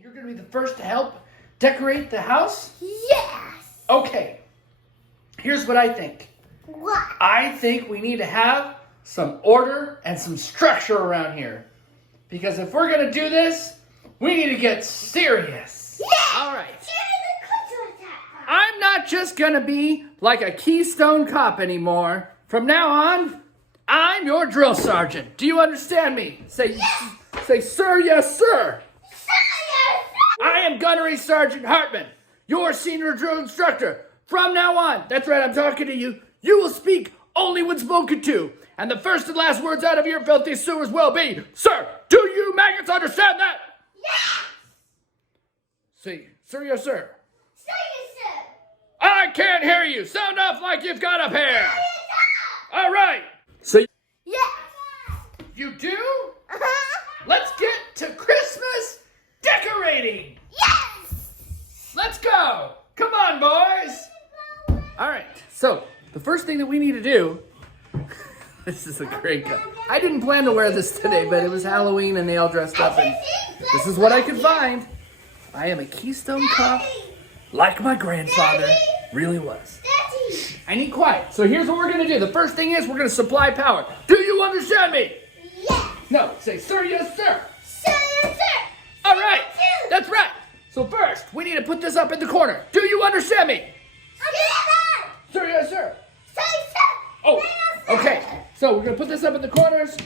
You're going to be the first to help decorate the house? Yes! Okay. Here's what I think. What? I think we need to have some order and some structure around here. Because if we're going to do this, we need to get serious. Yeah! All right. I'm not just going to be like a Keystone Cop anymore. From now on, I'm your drill sergeant. Do you understand me? Say, sir, yes, sir. I am Gunnery Sergeant Hartman, your senior drill instructor. From now on, that's right, I'm talking to you. You will speak only when spoken to. And the first and last words out of your filthy sewers will be, sir, do you maggots understand that? Yes! Say, sir, yes, sir. Sir, yes, sir. I can't hear you. Sound off like you've got a pair. All right. So Yes! you do? Uh-huh. Let's get to Christmas decorating. Yes! Let's go. Come on, boys. All right. So the first thing that we need to do, this is a great guy. I didn't plan to wear this today, but it was Halloween and they all dressed up, and this is what I could find. I am a Keystone Cop, like my grandfather really was. Daddy! I need quiet. So here's what we're going to do. The first thing is we're going to supply power. Do you understand me? Yes! No. Say, sir, yes, sir. Sir, yes, sir. All right. That's right. So first, we need to put this up in the corner. Do you understand me? Yes, Sir, yes, sir. sir. Sir, Oh, okay. So we're going to put this up in the corners.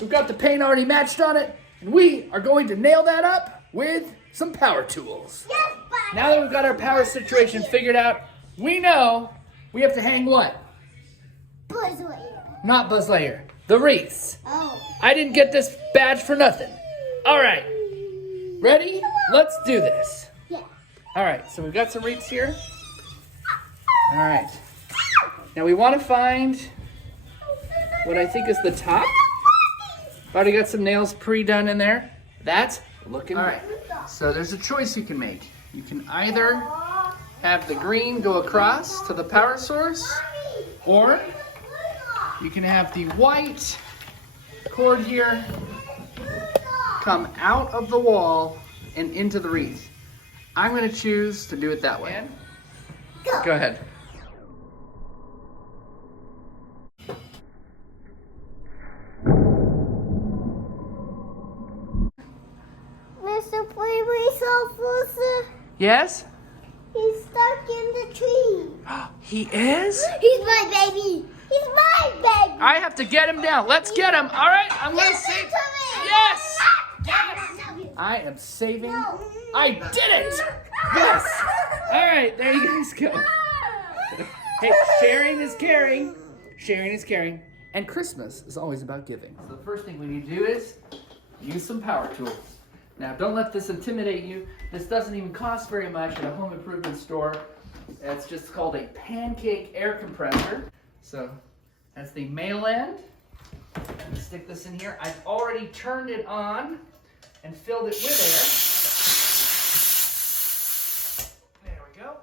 We've got the paint already matched on it. And we are going to nail that up with some power tools. Yes, but Now that we've got our power situation figured out, we know we have to hang what? Buzz Lightyear. Not Buzz Lightyear. The wreaths. Oh. I didn't get this badge for nothing. All right. Ready? Let's do this. Yeah. All right. So we've got some wreaths here. All right. Now we want to find what I think is the top. Already got some nails pre-done in there. That's looking all right. So there's a choice you can make. You can either have the green go across to the power source, or you can have the white cord here come out of the wall and into the wreath. I'm going to choose to do it that way. Go ahead. Mr. Police Officer, Yes? he's stuck in the tree. He is? He's my baby. He's my baby. I have to get him down. Let's get him. All right, I'm going to Give save. it to me. Yes! Yes. I am saving. No. I did it! Yes! All right, there you guys go. Hey, sharing is caring. Sharing is caring. And Christmas is always about giving. So the first thing we need to do is use some power tools. Now, don't let this intimidate you. This doesn't even cost very much at a home improvement store. It's just called a pancake air compressor. So that's the male end. Let me stick this in here. I've already turned it on and filled it with air. There we go.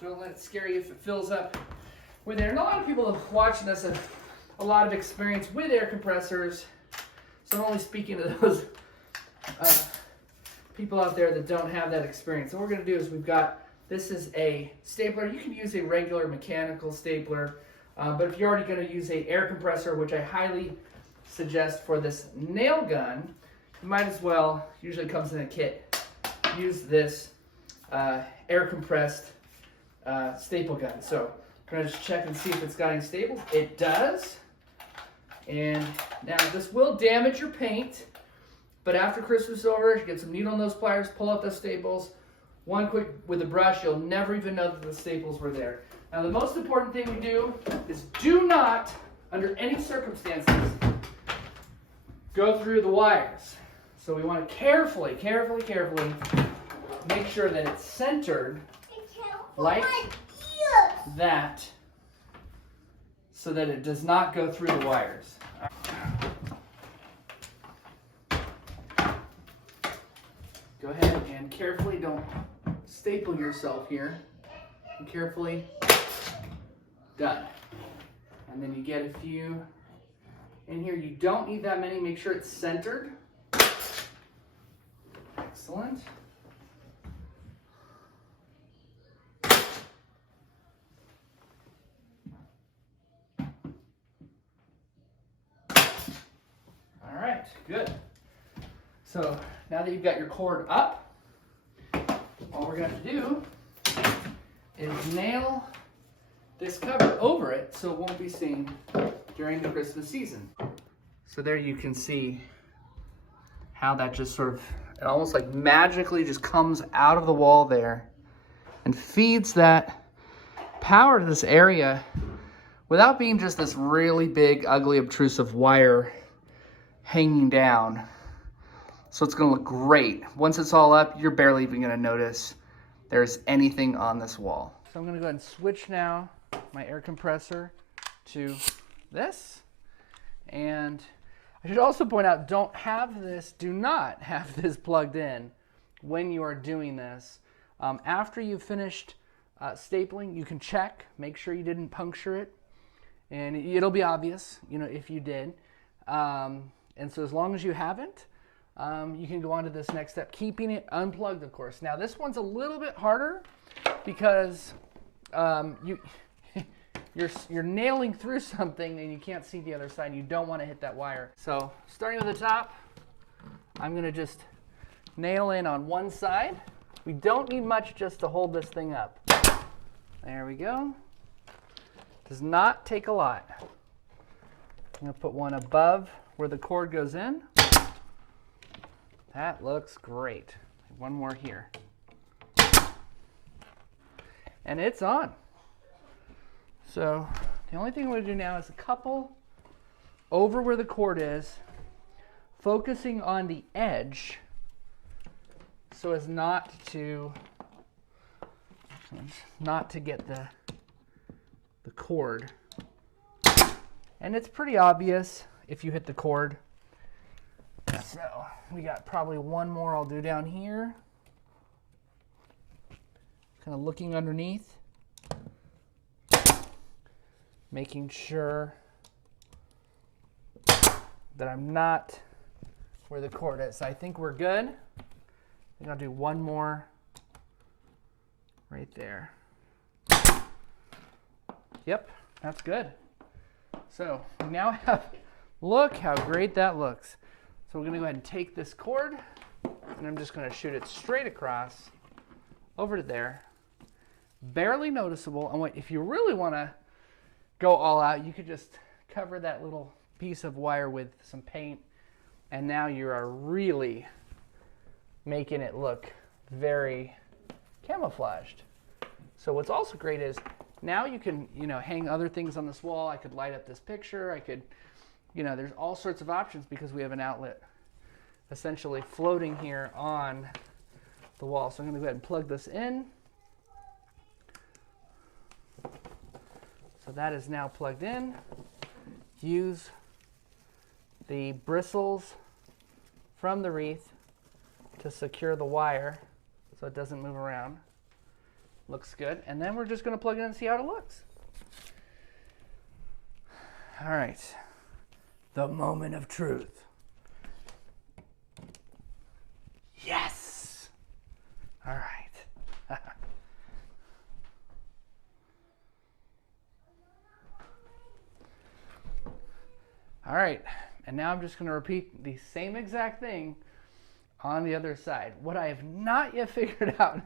Don't let it scare you if it fills up with air. And a lot of people watching this have a lot of experience with air compressors. So I'm only speaking to those people out there that don't have that experience. So what we're going to do is this is a stapler. You can use a regular mechanical stapler, but if you're already going to use an air compressor, which I highly suggest for this nail gun, you might as well, usually comes in a kit, use this air compressed staple gun. So I'm going to just check and see if it's got any staples. It does. And now this will damage your paint, but after Christmas is over, you get some needle nose pliers, pull out the staples. One quick with a brush, you'll never even know that the staples were there. Now the most important thing we do is do not, under any circumstances, go through the wires. So we want to carefully make sure that it's centered like that, so that it does not go through the wires. Go ahead and carefully, don't staple yourself here. And carefully, done. And then you get a few in here. You don't need that many. Make sure it's centered. Excellent. All right, good. So now that you've got your cord up, all we're going to do is nail this cover over it so it won't be seen during the Christmas season. So there you can see how that just sort of, it almost like magically just comes out of the wall there and feeds that power to this area without being just this really big, ugly, obtrusive wire hanging down. So it's gonna look great. Once it's all up, you're barely even gonna notice there's anything on this wall. So I'm gonna go ahead and switch now my air compressor to this. And I should also point out, do not have this plugged in when you are doing this. After you've finished stapling, you can check, make sure you didn't puncture it, and it'll be obvious, if you did. And so as long as you haven't, you can go on to this next step, keeping it unplugged, of course. Now this one's a little bit harder because you're nailing through something and you can't see the other side and you don't want to hit that wire. So starting at the top, I'm going to just nail in on one side. We don't need much just to hold this thing up. There we go. Does not take a lot. I'm going to put one above where the cord goes in. That looks great. One more here. And it's on. So the only thing we're going to do now is a couple over where the cord is, focusing on the edge so as not to get the cord. And it's pretty obvious if you hit the cord. So we got probably one more I'll do down here. Kind of looking underneath. Making sure that I'm not where the cord is. I think we're good. I think I'll do one more right there. Yep, that's good. So we now have, look how great that looks. So we're gonna go ahead and take this cord and I'm just gonna shoot it straight across over to there. Barely noticeable. And if you really wanna go all out, you could just cover that little piece of wire with some paint, and now you are really making it look very camouflaged. So what's also great is now you can, hang other things on this wall. I could light up this picture. I could, there's all sorts of options because we have an outlet essentially floating here on the wall. So I'm going to go ahead and plug this in. So that is now plugged in. Use the bristles from the wreath to secure the wire so it doesn't move around. Looks good. And then we're just going to plug it in and see how it looks. All right. The moment of truth. Yes! All right. All right, and now I'm just going to repeat the same exact thing on the other side. What I have not yet figured out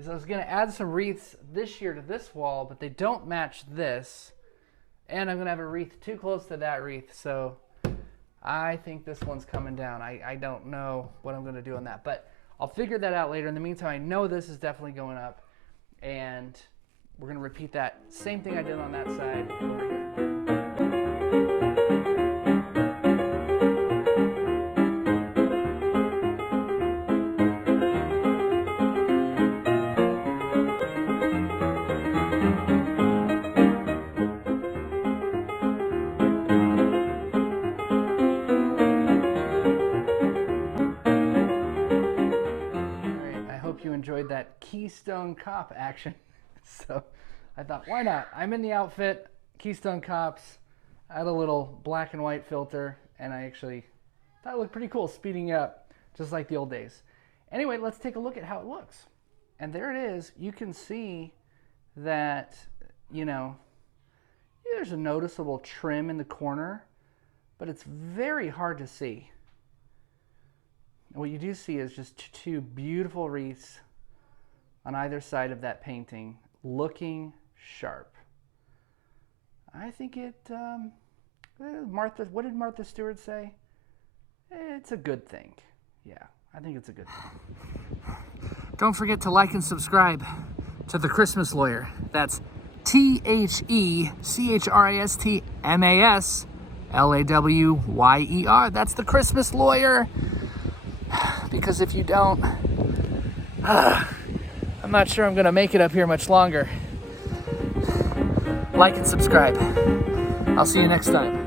is I was going to add some wreaths this year to this wall, but they don't match this. And I'm going to have a wreath too close to that wreath, so I think this one's coming down. I don't know what I'm going to do on that, but I'll figure that out later. In the meantime, I know this is definitely going up, and we're going to repeat that same thing I did on that side over here. Enjoyed that Keystone Cop action. So I thought, why not? I'm in the outfit, Keystone Cops. I had a little black and white filter, and I actually thought it looked pretty cool, speeding up just like the old days. Anyway, let's take a look at how it looks. And there it is. You can see that, you know, there's a noticeable trim in the corner, but it's very hard to see. What you do see is just two beautiful wreaths on either side of that painting, looking sharp. I think it, what did Martha Stewart say? It's a good thing. Yeah, I think it's a good thing. Don't forget to like and subscribe to The Christmas Lawyer. That's TheChristmasLawyer. That's The Christmas Lawyer. Because if you don't, I'm not sure I'm going to make it up here much longer. Like and subscribe. I'll see you next time.